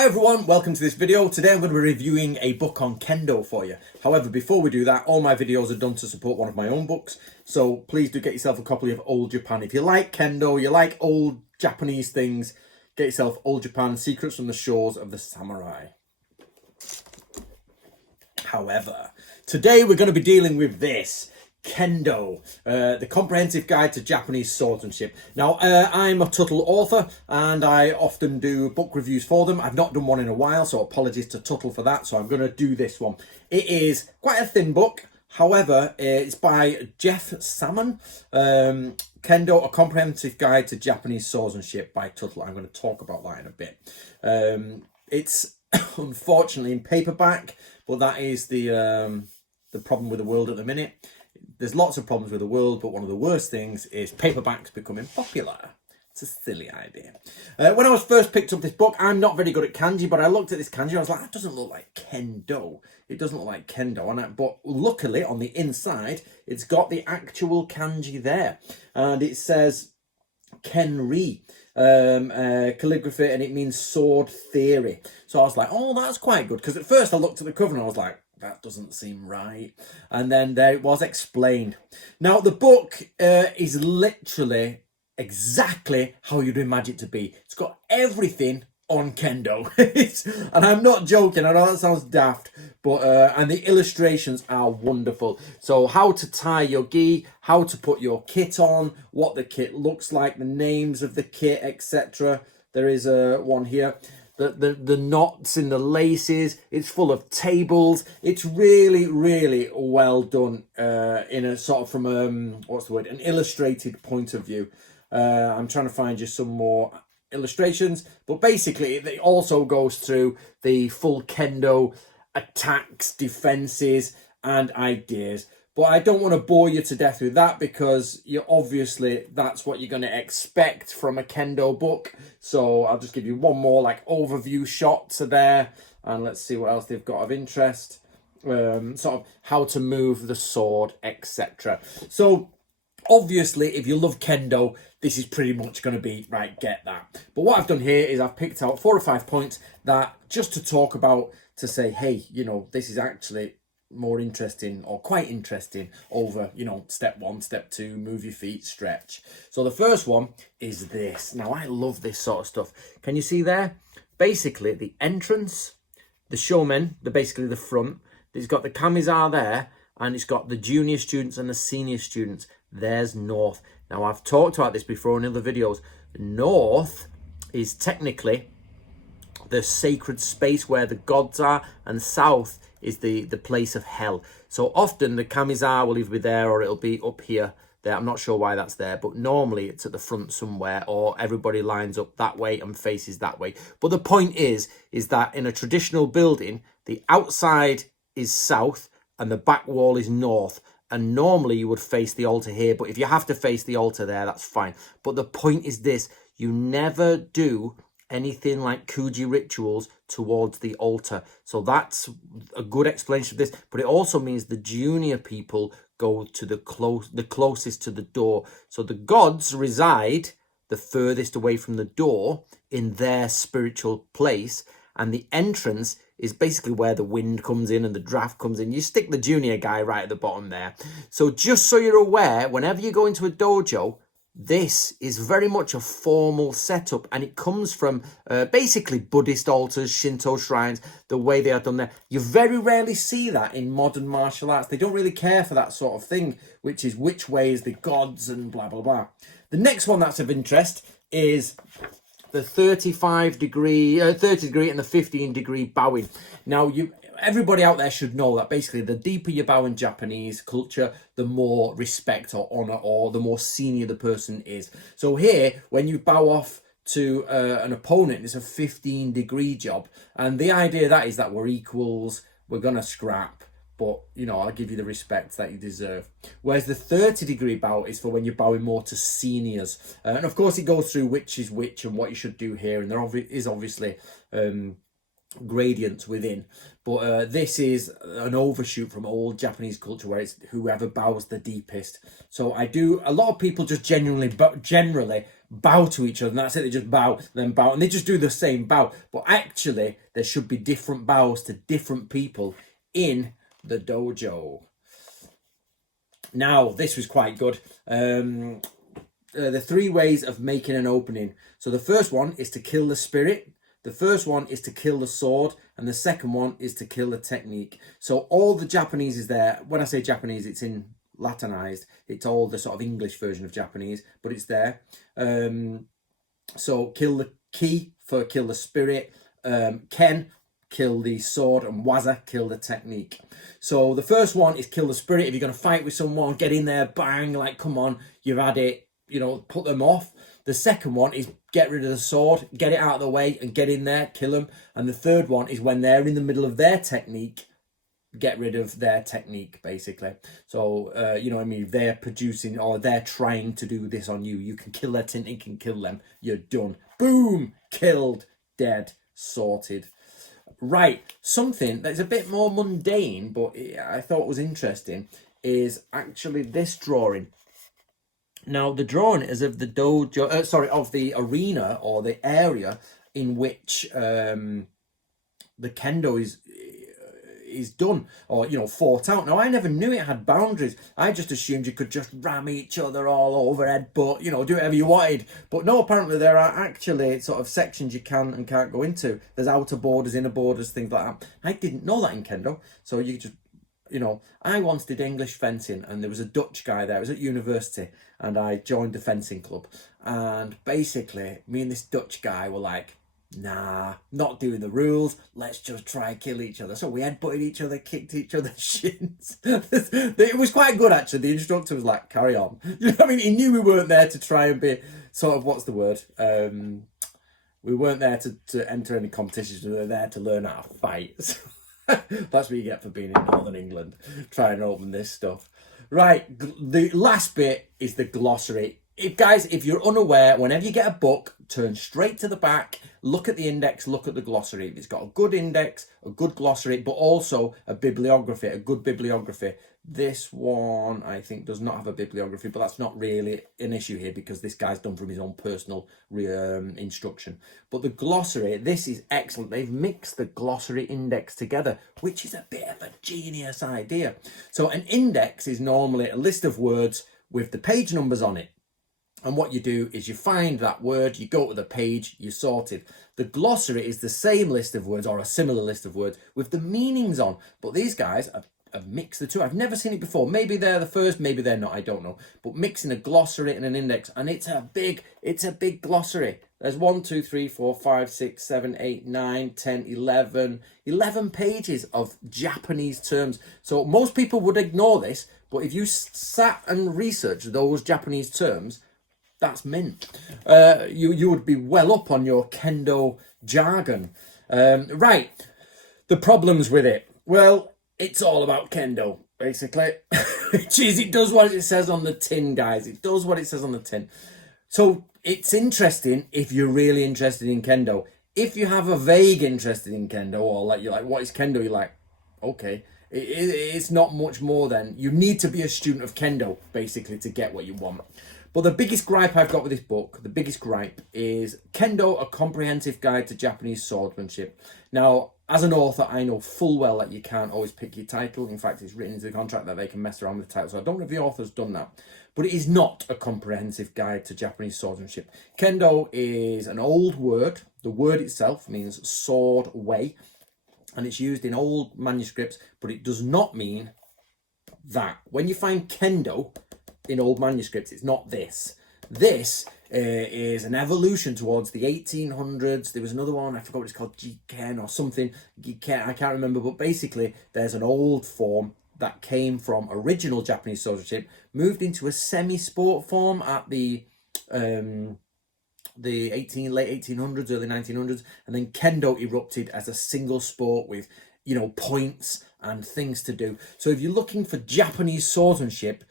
Hi everyone, welcome to this video. Today I'm going to be reviewing a book on Kendo for you. However, before we do that, all my videos are done to support one of my own books. So please do get yourself a copy of Old Japan. If you like Kendo, you like old Japanese things, get yourself Old Japan, Secrets from the Shores of the Samurai. However, today we're going to be dealing with this. Kendo, the comprehensive guide to Japanese swordsmanship. Now, I'm a Tuttle author and I often do book reviews for them. I've not done one in a while, so apologies to Tuttle for that. So I'm going to do this one. It is quite a thin book. However, it's by Jeff Salmon. Kendo, a comprehensive guide to Japanese swordsmanship by Tuttle. I'm going to talk about that in a bit. It's unfortunately in paperback, but that is the problem with the world at the minute. There's lots of problems with the world, but one of the worst things is paperbacks becoming popular. It's a silly idea. When I was first picked up this book, I'm not very good at kanji, but I looked at this kanji and I was like, that doesn't look like Kendo. It doesn't look like Kendo. But luckily, on the inside, it's got the actual kanji there. And it says Kenri, calligraphy, and it means sword theory. So I was like, oh, that's quite good. Because at first I looked at the cover and I was like, that doesn't seem right. And then there it was explained. Now, the book is literally exactly how you'd imagine it to be. It's got everything on Kendo. And I'm not joking. I know that sounds daft, but and the illustrations are wonderful. So how to tie your gi, how to put your kit on, what the kit looks like, the names of the kit, etc. There is one here. The knots in the laces, it's full of tables. It's really, really well done in a sort of from an illustrated point of view. I'm trying to find you some more illustrations, but basically it also goes through the full Kendo attacks, defenses, and ideas. But I don't want to bore you to death with that because that's what you're going to expect from a Kendo book. So I'll just give you one more overview shot to there. And let's see what else they've got of interest. Sort of how to move the sword, etc. So obviously, if you love Kendo, this is pretty much going to be, right, get that. But what I've done here is I've picked out 4 or 5 points that just to talk about, to say, hey, this is actually more interesting or quite interesting over, step 1, step 2, move your feet, stretch. So the first one is this. Now, I love this sort of stuff. Can you see there? Basically, the entrance, the showmen, basically the front, it's got the kamiza there, and it's got the junior students and the senior students. There's north. Now, I've talked about this before in other videos. North is technically the sacred space where the gods are, and south is the place of hell. So often the kamiza will either be there or it'll be up here. There, I'm not sure why that's there, but normally it's at the front somewhere, or everybody lines up that way and faces that way. But the point is that in a traditional building, the outside is south and the back wall is north. And normally you would face the altar here, but if you have to face the altar there, that's fine. But the point is this: you never do anything like kuji rituals towards the altar. So that's a good explanation of this. But it also means the junior people go to the closest to the door. So the gods reside the furthest away from the door in their spiritual place, and the entrance is basically where the wind comes in and the draft comes in. You stick the junior guy right at the bottom there. So just so you're aware, whenever you go into a dojo, this is very much a formal setup, and it comes from basically Buddhist altars, Shinto shrines, the way they are done there. You very rarely see that in modern martial arts. They don't really care for that sort of thing, which is which way is the gods and blah, blah, blah. The next one that's of interest is the 30 degree and the 15 degree bowing. Now, everybody out there should know that basically the deeper you bow in Japanese culture, the more respect or honor, or the more senior the person is. So here, when you bow off to an opponent, it's a 15 degree job. And the idea of that is that we're equals, we're going to scrap, but, I'll give you the respect that you deserve. Whereas the 30 degree bow is for when you're bowing more to seniors. And of course, it goes through which is which and what you should do here. And there is obviously gradients within. But this is an overshoot from old Japanese culture where it's whoever bows the deepest. So I do, a lot of people just generally bow to each other, and that's it. They just bow, then bow, and they just do the same bow. But actually, there should be different bows to different people in the dojo. Now, this was quite good. The 3 ways of making an opening. So the first one is to kill the spirit. The first one is to kill the sword, and the second one is to kill the technique. So all the Japanese is there. When I say Japanese, it's in Latinized. It's all the sort of English version of Japanese, but it's there. So kill the ki for kill the spirit. Ken, kill the sword, and waza, kill the technique. So the first one is kill the spirit. If you're going to fight with someone, get in there, bang, like, come on, you've had it, put them off. The second one is get rid of the sword, get it out of the way and get in there, kill them. And the third one is when they're in the middle of their technique, get rid of their technique, basically. So, they're producing or they're trying to do this on you. You can kill their technique and kill them. You're done. Boom! Killed, dead, sorted. Right, something that's a bit more mundane, but I thought was interesting, is actually this drawing. Now, the drawing is of the dojo, of the arena or the area in which the kendo is done or, fought out. Now, I never knew it had boundaries. I just assumed you could just ram each other all over, headbutt, do whatever you wanted. But no, apparently there are actually sort of sections you can and can't go into. There's outer borders, inner borders, things like that. I didn't know that in kendo. So you just... I once did English fencing, and there was a Dutch guy there. I was at university, and I joined the fencing club. And basically, me and this Dutch guy were like, nah, not doing the rules. Let's just try and kill each other. So we headbutted each other, kicked each other's shins. It was quite good, actually. The instructor was like, carry on. He knew we weren't there to try and be sort of, what's the word? We weren't there to enter any competitions. We were there to learn how to fight. That's what you get for being in Northern England, trying to open this stuff. Right, the last bit is the glossary. If you're unaware, whenever you get a book, turn straight to the back, look at the index, look at the glossary. It's got a good index, a good glossary, but also a bibliography, a good bibliography. This one, I think, does not have a bibliography, but that's not really an issue here because this guy's done from his own personal instruction. But the glossary, this is excellent. They've mixed the glossary index together, which is a bit of a genius idea. So an index is normally a list of words with the page numbers on it. And what you do is you find that word, you go to the page, you sort it. The glossary is the same list of words or a similar list of words with the meanings on. But these guys have mixed the two. I've never seen it before. Maybe they're the first, maybe they're not, I don't know. But mixing a glossary and an index, and it's a big glossary. There's 1, 2, 3, 4, 5, 6, 7, 8, 9, 10, 11 pages of Japanese terms. So most people would ignore this, but if you sat and researched those Japanese terms, that's mint. You would be well up on your kendo jargon. Right, the problems with it. Well, it's all about kendo, basically. It does what it says on the tin, guys. It does what it says on the tin. So it's interesting if you're really interested in kendo. If you have a vague interest in kendo, or like you're like, what is kendo? You're like, okay. It's not much more than you need to be a student of kendo, basically, to get what you want. But the biggest gripe I've got with this book, the biggest gripe, is Kendo, a comprehensive guide to Japanese swordsmanship. Now, as an author, I know full well that you can't always pick your title. In fact, it's written into the contract that they can mess around with the title. So I don't know if the author's done that. But it is not a comprehensive guide to Japanese swordsmanship. Kendo is an old word. The word itself means sword way. And it's used in old manuscripts, but it does not mean that. When you find kendo in old manuscripts, it's not this. This is an evolution towards the 1800s. There was another one, I forgot what it's called, Jiken or something. Jiken, I can't remember, but basically there's an old form that came from original Japanese swordsmanship, moved into a semi-sport form at the late 1800s, early 1900s, and then kendo erupted as a single sport with, points and things to do. So if you're looking for Japanese swordsmanship,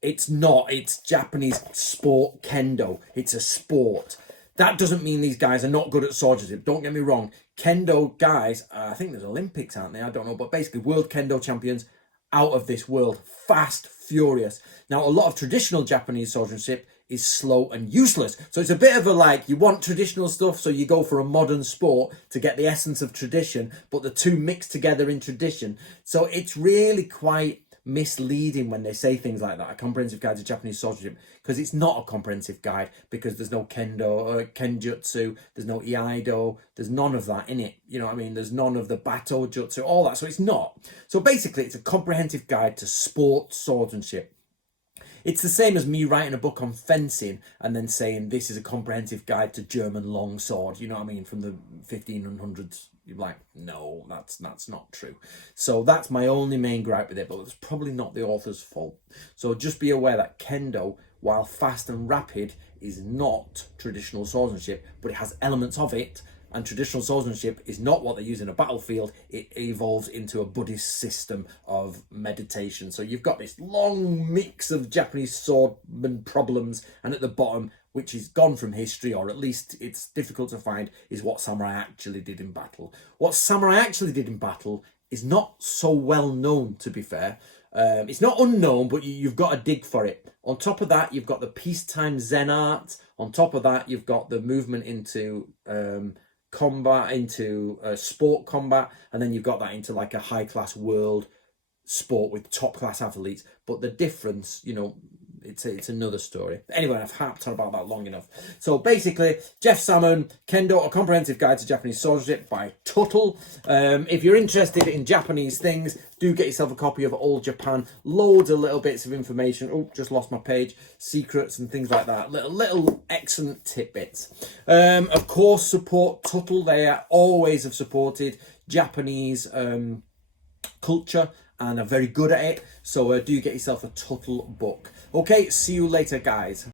it's not. It's Japanese sport kendo. It's a sport. That doesn't mean these guys are not good at swordsmanship. Don't get me wrong. Kendo guys, I think there's Olympics, aren't they? I don't know. But basically, world Kendo champions, out of this world. Fast, furious. Now, a lot of traditional Japanese swordsmanship is slow and useless. So it's a bit of a like, you want traditional stuff, so you go for a modern sport to get the essence of tradition, but the two mix together in tradition. So it's really quite misleading when they say things like that, a comprehensive guide to Japanese swordsmanship, because it's not a comprehensive guide, because there's no kendo or kenjutsu, there's no iaido, there's none of that in it, you know what I mean? There's none of the bato jutsu, all that. So it's not. So basically, it's a comprehensive guide to sport swordsmanship. It's the same as me writing a book on fencing and then saying this is a comprehensive guide to German longsword, you know what I mean, from the 1500s. You're like, no, that's not true. So that's my only main gripe with it, but it's probably not the author's fault. So just be aware that Kendo, while fast and rapid, is not traditional swordsmanship, but it has elements of it. And traditional swordsmanship is not what they use in a battlefield. It evolves into a Buddhist system of meditation. So you've got this long mix of Japanese swordman problems, and at the bottom, which is gone from history, or at least it's difficult to find, is what samurai actually did in battle. What samurai actually did in battle is not so well known, to be fair. It's not unknown, but you've got to dig for it. On top of that, you've got the peacetime Zen art. On top of that, you've got the movement into combat, into sport combat, and then you've got that into like a high-class world sport with top-class athletes. But the difference, you know, it's another story. Anyway, I've harped on about that long enough. So basically, Jeff Salmon, Kendo, A Comprehensive Guide to Japanese Swordsmanship by Tuttle. If you're interested in Japanese things, do get yourself a copy of Old Japan. Loads of little bits of information. Oh, just lost my page. Secrets and things like that. Little excellent tidbits. Of course, support Tuttle. They always have supported Japanese culture and are very good at it. So do get yourself a Tuttle book. Okay, see you later, guys.